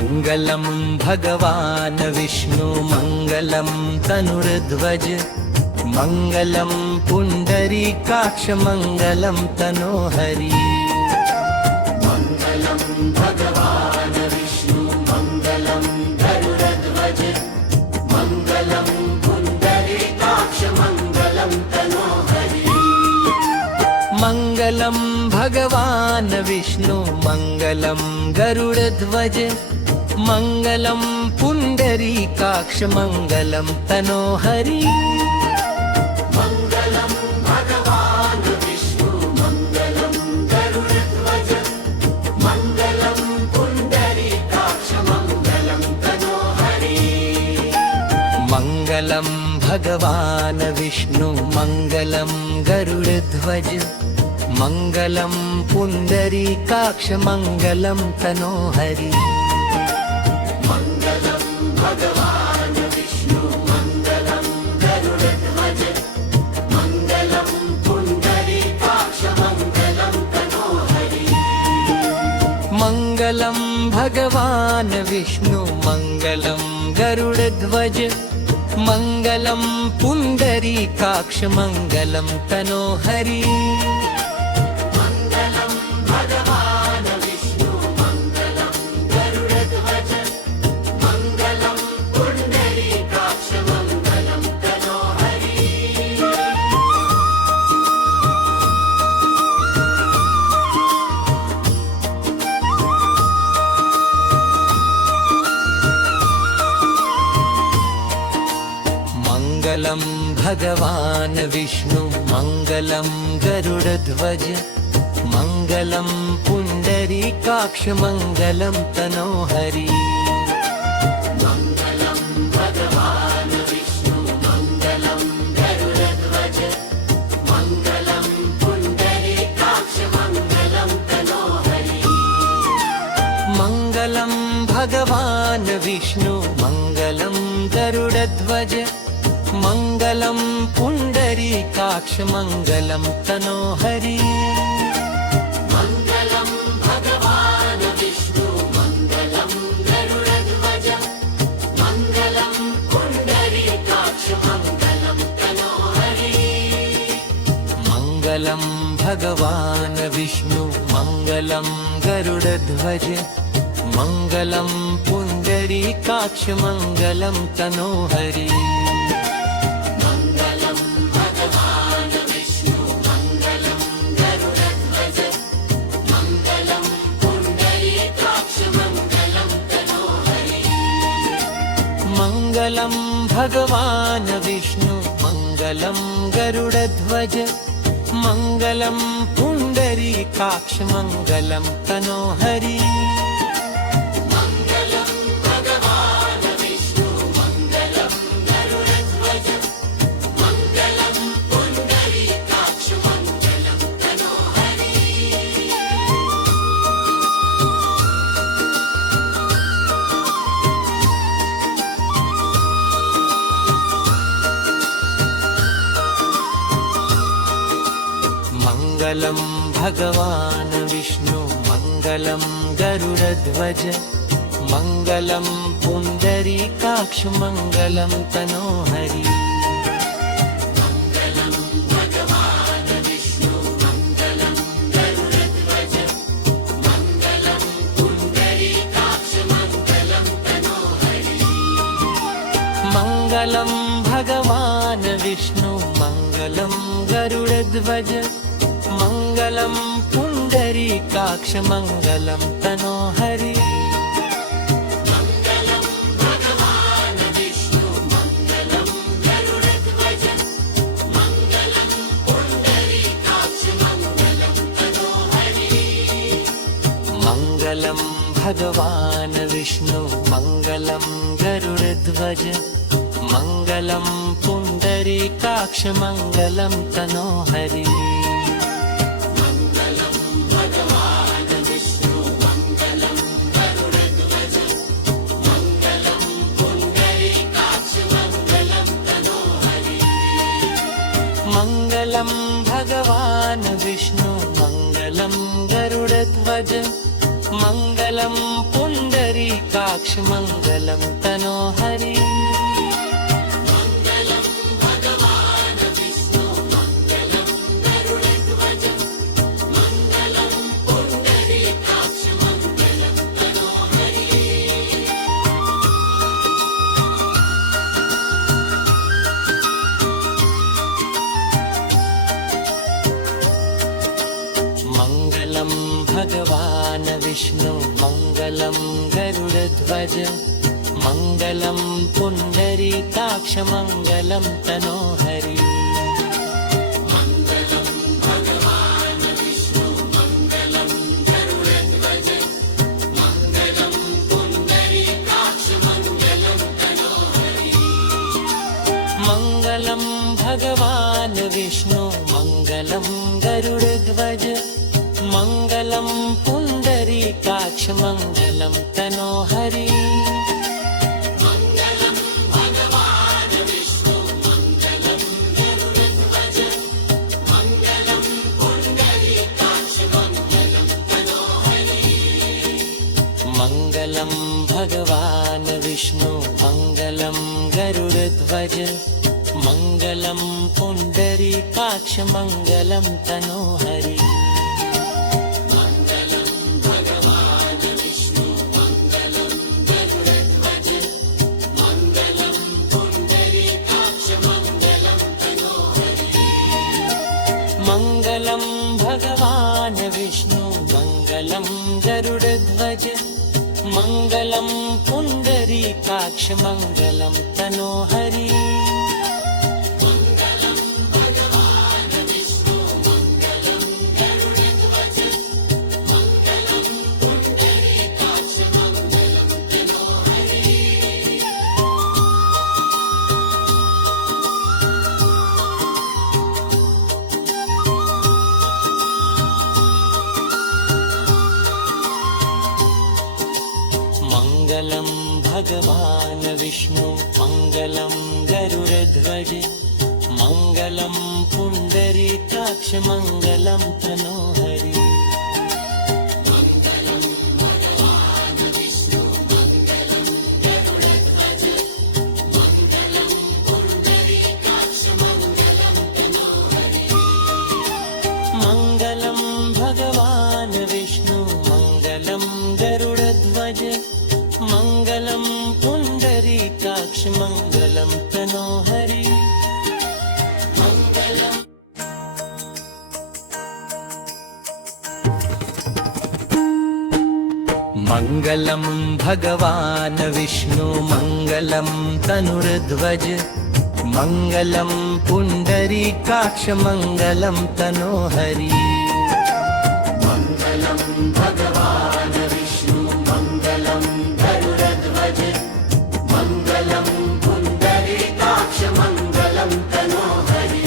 मङ्गलं भगवान् विष्णु मङ्गलं तनुर्ध्वज मङ्गलं पुण्डरीकाक्ष मङ्गलं तनोहरि। मङ्गलं भगवान् विष्णु मङ्गलं गरुडध्वज मङ्गलं पुण्डरीकाक्ष मङ्गलं तनोहरि। मङ्गलं भगवान् विष्णु मङ्गलं गरुडध्वज मङ्गलं पुण्डरीकाक्ष मङ्गलं तनोहरि। मङ्गलं भगवान् विष्णु मङ्गलं गरुडध्वज मङ्गलं पुण्डरीकाक्ष मङ्गलं तनोहरि। मङ्गलं भगवान् विष्णु मङ्गलं गरुडध्वज मङ्गलं पुण्डरीकाक्ष मङ्गलं तनोहरि। मङ्गलं भगवान् विष्णु मङ्गलं गरुडध्वज मङ्गलं पुण्डरीकाक्ष मङ्गलं तनोहरि। मङ्गलं भगवान् विष्णु मङ्गलं गरुडध्वज मङ्गलं पुण्डरीकाक्ष मङ्गलं तनोहरि। मङ्गलं भगवान् विष्णु मङ्गलं गरुडध्वज मङ्गलं पुण्डरीकाक्ष मङ्गलं तनोहरि। मङ्गलं भगवान् विष्णु मङ्गलं गरुडध्वज मङ्गलं पुण्डरीकाक्ष मङ्गलं तनोहरि। मङ्गलं भगवान् विष्णु मङ्गलं गरुडध्वज मङ्गलं पुण्डरीकाक्ष मङ्गलं तनोहरि। मङ्गलं भगवान् विष्णु मङ्गलं गरुडध्वज मङ्गलं पुण्डरीकाक्ष मङ्गलं तनोहरि। मङ्गलं भगवान् विष्णु मङ्गलं गरुडध्वज मङ्गलं पुण्डरीकाक्ष मङ्गलं तनोहरि। मङ्गलं भगवान् विष्णु मङ्गलं गरुडध्वज मङ्गलं पुण्डरीकाक्ष मङ्गलं तनोहरि। मङ्गलं भगवान् विष्णु मङ्गलं गरुडध्वज मङ्गलं पुण्डरीकाक्ष मङ्गलं तनोहरि। मङ्गलं भगवान् विष्णु मङ्गलं गरुडध्वज मङ्गलं पुण्डरीकाक्ष मङ्गलं तनोहरि। मङ्गलं भगवान् विष्णु मङ्गलं गरुडध्वज मङ्गलं पुण्डरीकाक्ष मङ्गलं तनोहरि। मङ्गलं भगवान् विष्णु मङ्गलं गरुडध्वज मङ्गलं पुण्डरीकाक्ष मङ्गलं तनोहरि। मङ्गलं भगवान् विष्णु मङ्गलं गरुडध्वज मङ्गलं पुण्डरीकाक्ष मङ्गलं तनोहरि। मङ्गलं भगवान् विष्णु मङ्गलं गरुडध्वज मङ्गलं पुण्डरीकाक्ष मङ्गलं तनोहरि। मङ्गलं भगवान् विष्णु मङ्गलं गरुडध्वज मङ्गलं पुण्डरीकाक्ष मङ्गलं तनोहरि। मङ्गलं भगवान् विष्णु मङ्गलं गरुडध्वज मङ्गलं पुण्डरीकाक्ष मङ्गलं तनोहरि। मङ्गलं भगवान् विष्णु मङ्गलं गरुडध्वज मङ्गलं पुण्डरीकाक्ष मङ्गलं तनोहरि। मङ्गलं भगवान् विष्णु मङ्गलं गरुडध्वज मङ्गलं पुण्डरीकाक्ष मङ्गलं तनोहरि मङ्गलं भगवान् विष्णु मङ्गलं गरुडध्वज मङ्गलं पुण्डरीकाक्ष मङ्गलं तनोहरि मङ्गलं भगवान् विष्णु मङ्गलं गरुडध्वज मङ्गलं पुण्डरीकाक्ष मङ्गलं तनोहरि मङ्गलं भगवान् विष्णु मङ्गलं गरुडध्वज मङ्गलं पुण्डरीकाक्ष मङ्गलं तनोहरि मङ्गलं भगवान् विष्णु मङ्गलं गरुडध्वज मङ्गलं पुण्डरीकाक्ष मङ्गलं तनोहरि मङ्गलं भगवान् विष्णु मङ्गलं गरुडध्वज मङ्गलं पुण्डरीकाक्ष मङ्गलं तनोहरि मङ्गलं भगवान् विष्णु मङ्गलं गरुडध्वज मङ्गलं पुण्डरीकाक्ष मङ्गलं तनोहरि मङ्गलं भगवान् विष्णु मङ्गलं गरुडध्वज मङ्गलं पुण्डरीकाक्ष मङ्गलं तनोहरि मङ्गलं भगवान् विष्णु मङ्गलं गरुडध्वज मङ्गलं पुण्डरीकाक्ष मङ्गलं तनोहरि मङ्गलं भगवान् विष्णु मङ्गलं गरुडध्वज मङ्गलं पुण्डरीकाक्ष मङ्गलं तनोहरि मङ्गलं भगवान् विष्णु मङ्गलं गरुडध्वज मङ्गलं पुण्डरीकाक्ष मङ्गलं तनोहरि मङ्गलं भगवान् विष्णु मङ्गलं गरुडध्वज मङ्गलं पुण्डरीकाक्ष मङ्गलं तनोहरि मङ्गलं भगवान् विष्णु मङ्गलं गरुडध्वज मङ्गलं पुण्डरीकाक्ष मङ्गलं तनोहरि मङ्गलं मङ्गलं भगवान् विष्णु मङ्गलं तनुर्ध्वज मङ्गलं पुण्डरीकाक्ष मङ्गलं तनोहरि मङ्गलं भगवान् विष्णु मङ्गलं गरुडध्वज मङ्गलं पुण्डरीकाक्ष मङ्गलं तनोहरि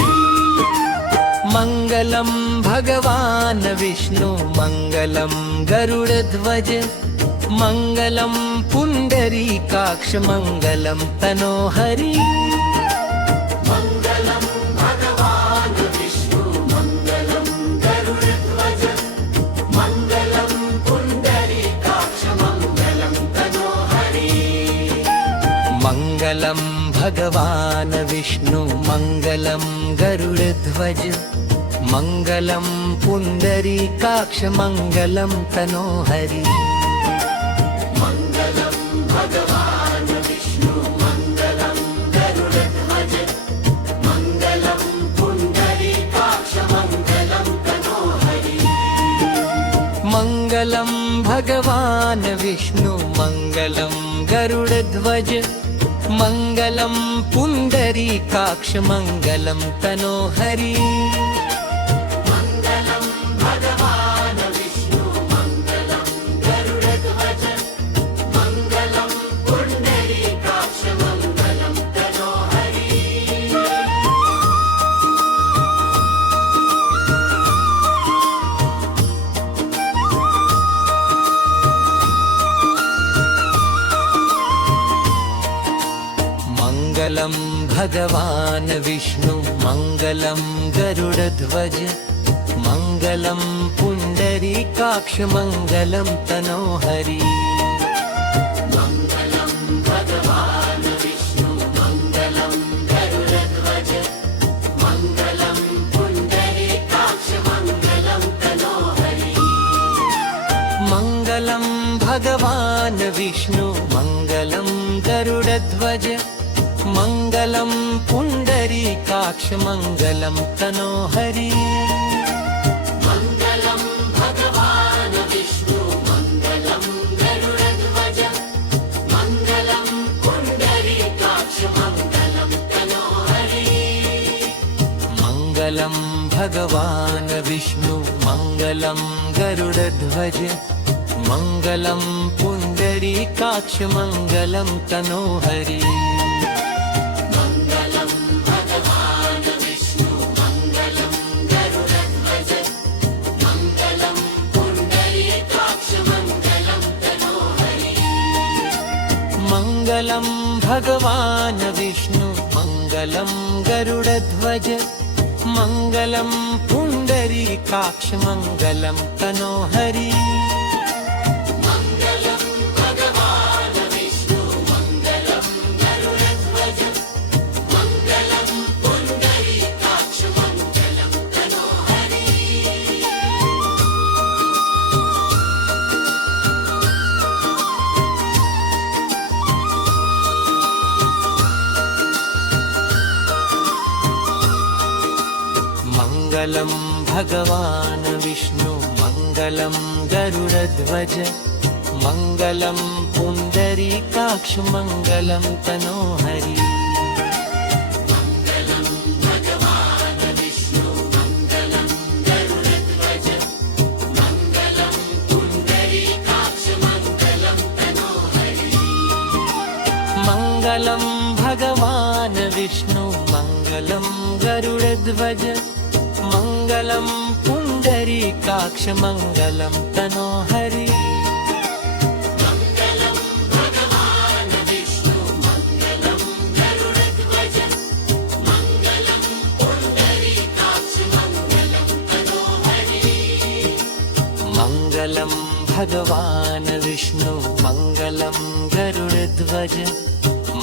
मङ्गलं भगवान् विष्णु मङ्गलं गरुडध्वज मङ्गलं पुण्डरीकाक्ष मङ्गलं तनोहरि मङ्गलं भगवान् विष्णु मङ्गलं गरुडध्वज मङ्गलं पुण्डरीकाक्ष मङ्गलं तनोहरि मङ्गलं भगवान् विष्णु मङ्गलं गरुडध्वज मङ्गलं पुण्डरीकाक्ष मङ्गलं तनोहरि मङ्गलं भगवान् विष्णु मङ्गलं गरुडध्वज मङ्गलं पुण्डरीकाक्ष मङ्गलं तनोहरि मङ्गलं भगवान् विष्णु मङ्गलं गरुडध्वज मङ्गलं पुण्डरीकाक्ष मङ्गलं तनोहरि मङ्गलं भगवान् विष्णु मङ्गलं गरुडध्वज मङ्गलं पुण्डरीकाक्ष मङ्गलं तनोहरि मङ्गलं भगवान् विष्णु मङ्गलं गरुडध्वज मङ्गलं पुण्डरीकाक्ष पुण्डरीकाक्ष मङ्गलं तनोहरि मङ्गलं भगवान् विष्णु मङ्गलं गरुडध्वज मङ्गलं पुण्डरीकाक्ष मङ्गलं तनोहरि मङ्गलं भगवान् विष्णु मङ्गलं गरुडध्वज मङ्गलं पुण्डरीकाक्ष मङ्गलं तनोहरि मङ्गलं भगवान् विष्णु मङ्गलं गरुडध्वज मङ्गलं पुण्डरीकाक्ष मङ्गलं तनोहरि मङ्गलं भगवान् विष्णु मङ्गलं गरुडध्वज मङ्गलं पुण्डरीकाक्ष मङ्गलं तनोहरि मङ्गलं भगवान् विष्णु मङ्गलं गरुडध्वज मङ्गलं पुण्डरीकाक्ष मङ्गलं तनोहरि मङ्गलं भगवान् विष्णु मङ्गलं गरुडध्वज मङ्गलं पुण्डरीकाक्ष मङ्गलं तनोहरि मङ्गलं भगवान् विष्णु मङ्गलं गरुडध्वज मङ्गलं पुण्डरीकाक्ष मङ्गलं तनोहरि मङ्गलं भगवान् विष्णु मङ्गलं गरुडध्वज मङ्गलं पुण्डरीकाक्ष मङ्गलं तनोहरि मङ्गलं भगवान् विष्णु मङ्गलं गरुडध्वज मङ्गलं पुण्डरीकाक्ष मङ्गलं तनोहरि मङ्गलं भगवान् विष्णु मङ्गलं गरुडध्वज मङ्गलं पुण्डरीकाक्ष मङ्गलं तनोहरि मङ्गलं भगवान् विष्णु मङ्गलं गरुडध्वज मङ्गलं पुण्डरीकाक्ष मङ्गलं तनोहरि मङ्गलं भगवान् विष्णु मङ्गलं गरुडध्वज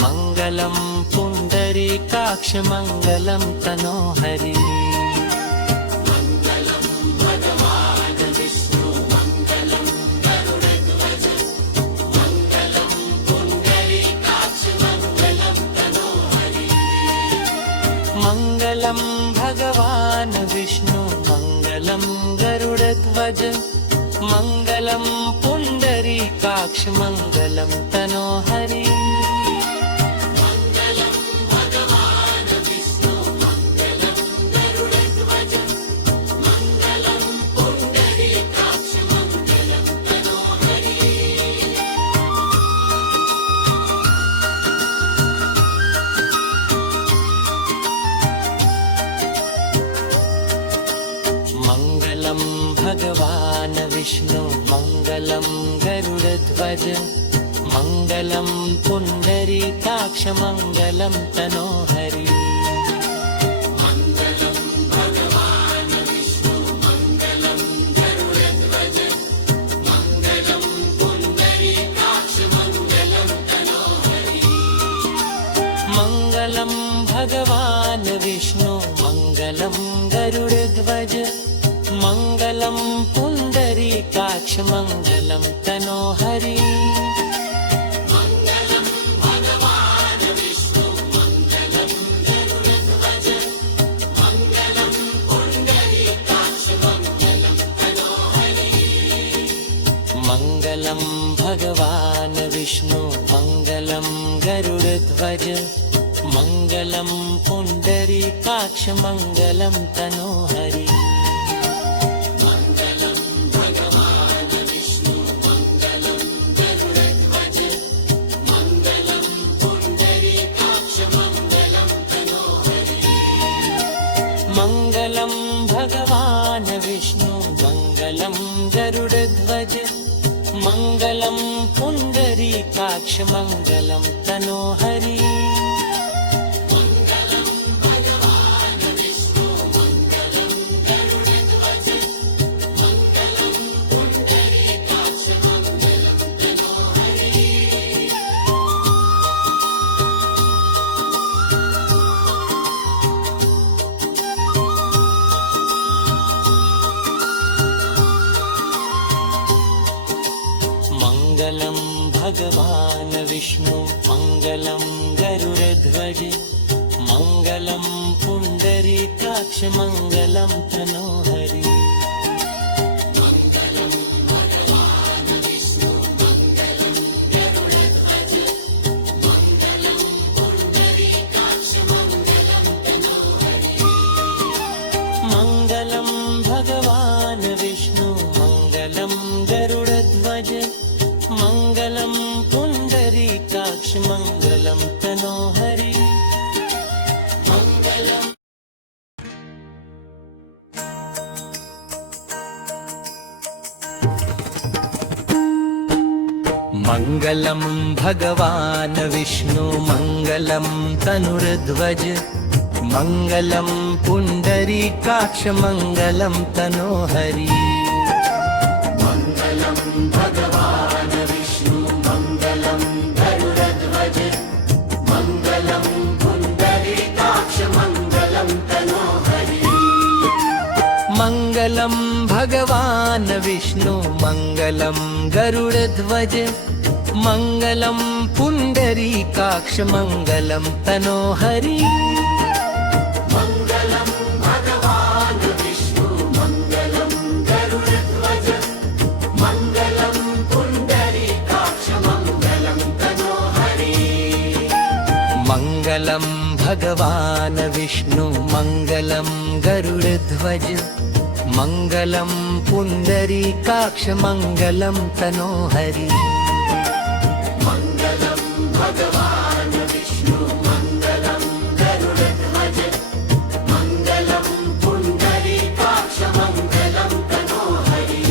मङ्गलं पुण्डरीकाक्ष मङ्गलं तनोहरि मङ्गलं भगवान् विष्णु मङ्गलं गरुडध्वज मङ्गलं पुण्डरीकाक्ष मङ्गलं तनोहरि मङ्गलं भगवान् विष्णु मङ्गलं गरुडध्वज मङ्गलं पुण्डरीकाक्ष मङ्गलं तनोहरि मङ्गलं भगवान् विष्णु मङ्गलं गरुडध्वज मङ्गलं पुण्डरीकाक्ष मङ्गलं तनोहरि मङ्गलं भगवान् विष्णु मङ्गलं गरुडध्वज मङ्गलं पुण्डरीकाक्ष मङ्गलं तनोहरि मङ्गलं भगवान् विष्णु मङ्गलं गरुडध्वज मङ्गलं पुण्डरीकाक्ष मङ्गलं तनोहरि मङ्गलं भगवान् विष्णु मङ्गलं गरुडध्वज मङ्गलं पुण्डरीकाक्ष मङ्गलं तनोहरि मङ्गलं भगवान् विष्णु मङ्गलं गरुडध्वज मङ्गलं पुण्डरीकाक्ष मङ्गलं तनोहरि मङ्गलं भगवान् विष्णु मङ्गलं गरुडध्वज मङ्गलं पुण्डरीकाक्ष मङ्गलं तनोहरि मङ्गलं भगवान् विष्णु मङ्गलं गरुडध्वज मङ्गलं पुण्डरीकाक्ष मङ्गलं तनोहरि मङ्गलं भगवान् विष्णु मङ्गलं गरुडध्वज मङ्गलं पुण्डरीकाक्ष मङ्गलं तनोहरि मङ्गलं भगवान् विष्णु मङ्गलं गरुडध्वज मङ्गलं भगवान् विष्णु मङ्गलं गरुडध्वज मङ्गलं पुण्डरीकाक्ष मङ्गलं तनोहरि मङ्गलं भगवान् विष्णु मङ्गलं गरुडध्वज मङ्गलं पुण्डरीकाक्ष मङ्गलं तनोहरि मङ्गलं भगवान् विष्णु मङ्गलं तनुर्ध्वज मङ्गलं पुण्डरीकाक्ष मङ्गलं तनोहरि मङ्गलं भगवान् विष्णु मङ्गलं गरुडध्वज मङ्गलं पुण्डरीकाक्ष मङ्गलं तनोहरि मङ्गलं भगवान् विष्णु मङ्गलं गरुडध्वज मङ्गलं पुण्डरीकाक्ष मङ्गलं तनोहरि मङ्गलं भगवान् विष्णु मङ्गलं गरुडध्वज मङ्गलं पुण्डरीकाक्ष मङ्गलं तनोहरि मङ्गलं भगवान् विष्णु मङ्गलं गरुडध्वज मङ्गलं पुण्डरीकाक्ष मङ्गलं तनोहरि मङ्गलं भगवान् विष्णु मङ्गलं गरुडध्वज मङ्गलं पुण्डरीकाक्ष मङ्गलं तनोहरि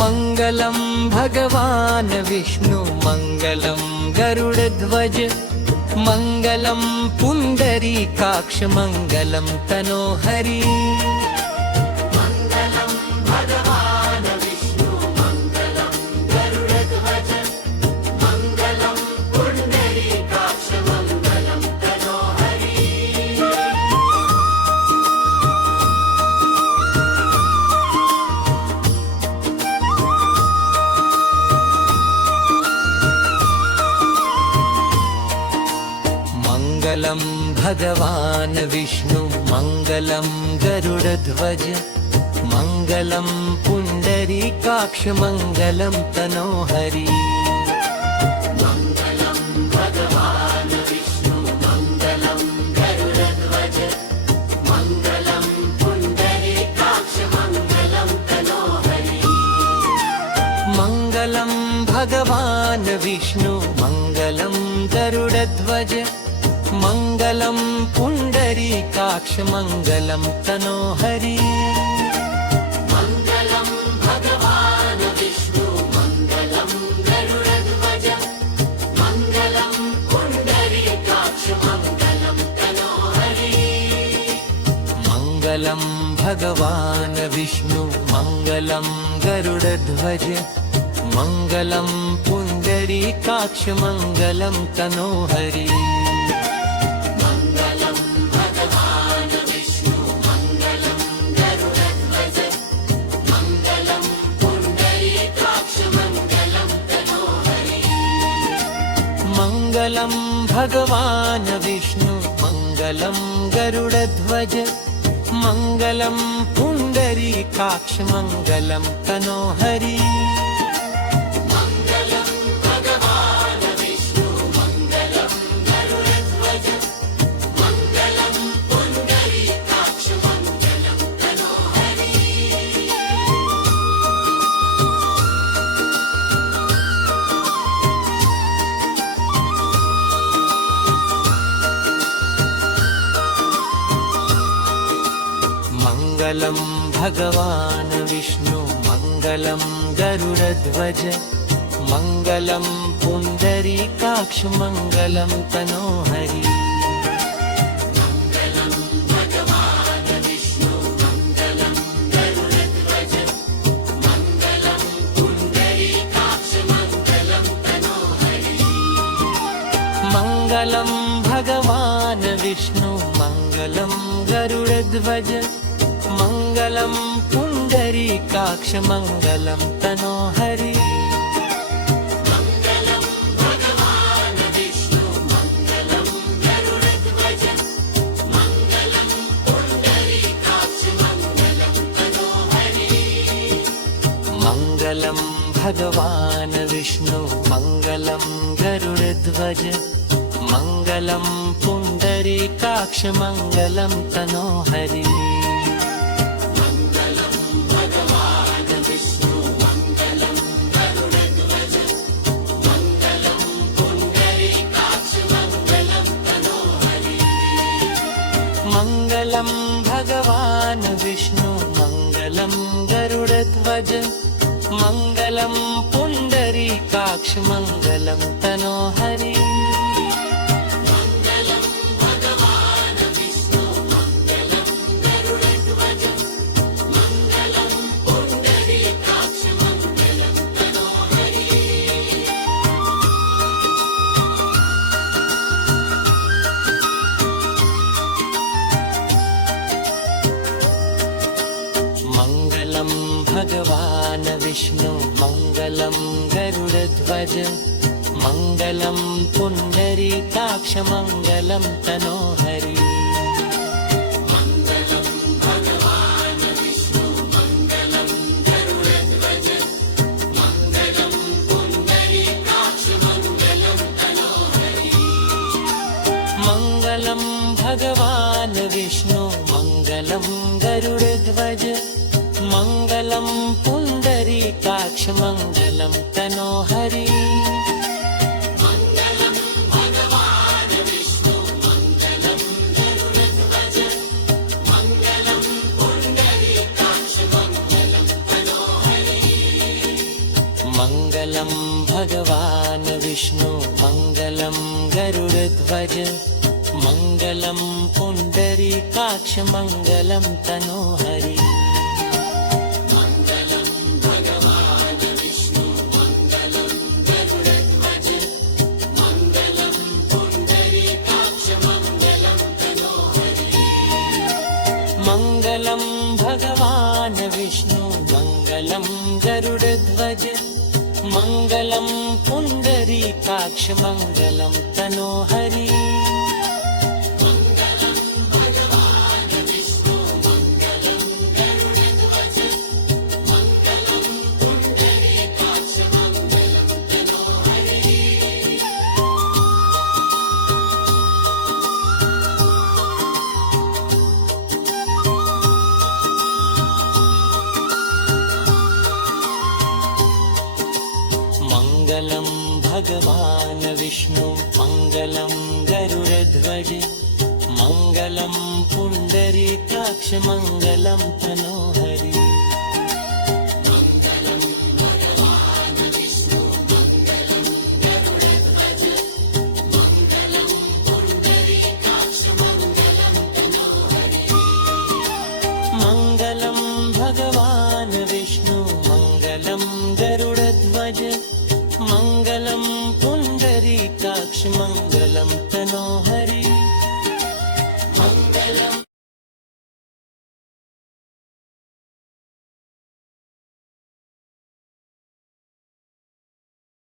मङ्गलं भगवान् विष्णु मङ्गलं गरुडध्वज मङ्गलं पुण्डरीकाक्ष मङ्गलं तनोहरि मङ्गलं भगवान् विष्णु मङ्गलं गरुडध्वज मङ्गलं पुण्डरीकाक्ष मङ्गलं तनोहरि मङ्गलं भगवान् विष्णु मङ्गलं गरुडध्वज मङ्गलं पुण्डरीकाक्ष मङ्गलं तनोहरि मङ्गलं भगवान् विष्णु मङ्गलं गरुडध्वज मङ्गलं पुण्डरीकाक्ष मङ्गलं तनोहरि मङ्गलं भगवान् विष्णु मङ्गलं गरुडध्वज मङ्गलं पुण्डरीकाक्ष मङ्गलं तनोहरि मङ्गलं भगवान् विष्णु मङ्गलं गरुडध्वज मङ्गलं पुण्डरीकाक्ष मङ्गलं तनोहरि मङ्गलं भगवान् विष्णु मङ्गलं गरुडध्वज मङ्गलं पुण्डरीकाक्ष मङ्गलं तनोहरि मङ्गलं भगवान् विष्णु मङ्गलं गरुडध्वज मङ्गलं पुण्डरीकाक्ष मङ्गलं तनोहरि मङ्गलं भगवान् विष्णु मङ्गलं गरुडध्वज मङ्गलं पुण्डरीकाक्ष मङ्गलं तनोहरि मङ्गलं भगवान् विष्णु मङ्गलं गरुडध्वज मङ्गलं पुण्डरीकाक्ष मङ्गलं तनोहरि मङ्गलं भगवान् विष्णु मङ्गलं गरुडध्वज मङ्गलं पुण्डरीकाक्ष मङ्गलं तनोहरि मङ्गलं भगवान् विष्णु मङ्गलं गरुडध्वज मङ्गलं पुण्डरीकाक्ष मङ्गलं तनोहरि मङ्गलं भगवान् विष्णु मङ्गलं गरुडध्वज मङ्गलं पुण्डरीकाक्ष मङ्गलं तनोहरि मङ्गलं मङ्गलं भगवान् विष्णु मङ्गलं गरुडध्वज मङ्गलं पुण्डरीकाक्ष मङ्गलं तनोहरि मङ्गलं भगवान् विष्णु मङ्गलं गरुडध्वज मङ्गलं पुण्डरीकाक्ष मङ्गलं तनोहरि मङ्गलं भगवान् विष्णु मङ्गलं गरुडध्वज मङ्गलं पुण्डरीकाक्ष मङ्गलं तनोहरि मङ्गलं भगवान् विष्णु मङ्गलं गरुडध्वज मङ्गलं पुण्डरीकाक्ष मङ्गलं तनोहरि मङ्गलं भगवान् विष्णु मङ्गलं गरुडध्वज मङ्गलं पुण्डरीकाक्ष मङ्गलं तनोहरि मङ्गलं भगवान् विष्णु मङ्गलं गरुडध्वज मङ्गलं पुण्डरीकाक्ष मङ्गलं तनोहरि मङ्गलं भगवान् विष्णु मङ्गलं गरुडध्वज मङ्गलं पुण्डरीकाक्ष मङ्गलं तनोहरि मङ्गलं भगवान् विष्णु मङ्गलं गरुडध्वज मङ्गलं पुण्डरीकाक्ष मङ्गलं तनोहरि मङ्गलं भगवान् विष्णु मङ्गलं गरुडध्वज मङ्गलं पुण्डरीकाक्ष मङ्गलं तनोहरि मङ्गलं भगवान् विष्णु मङ्गलं गरुडध्वज मङ्गलं पुण्डरीकाक्ष मङ्गलं तनोहरि मङ्गलं भगवान् विष्णु मङ्गलं गरुडध्वज मङ्गलं पुण्डरीकाक्ष मङ्गलं तनोहरि मङ्गलं भगवान् विष्णु मङ्गलं गरुडध्वज मङ्गलं पुण्डरीकाक्ष मङ्गलं तनोहरि मङ्गलं भगवान् विष्णु मङ्गलं गरुडध्वज मङ्गलं पुण्डरीकाक्ष मङ्गलं तनोहरि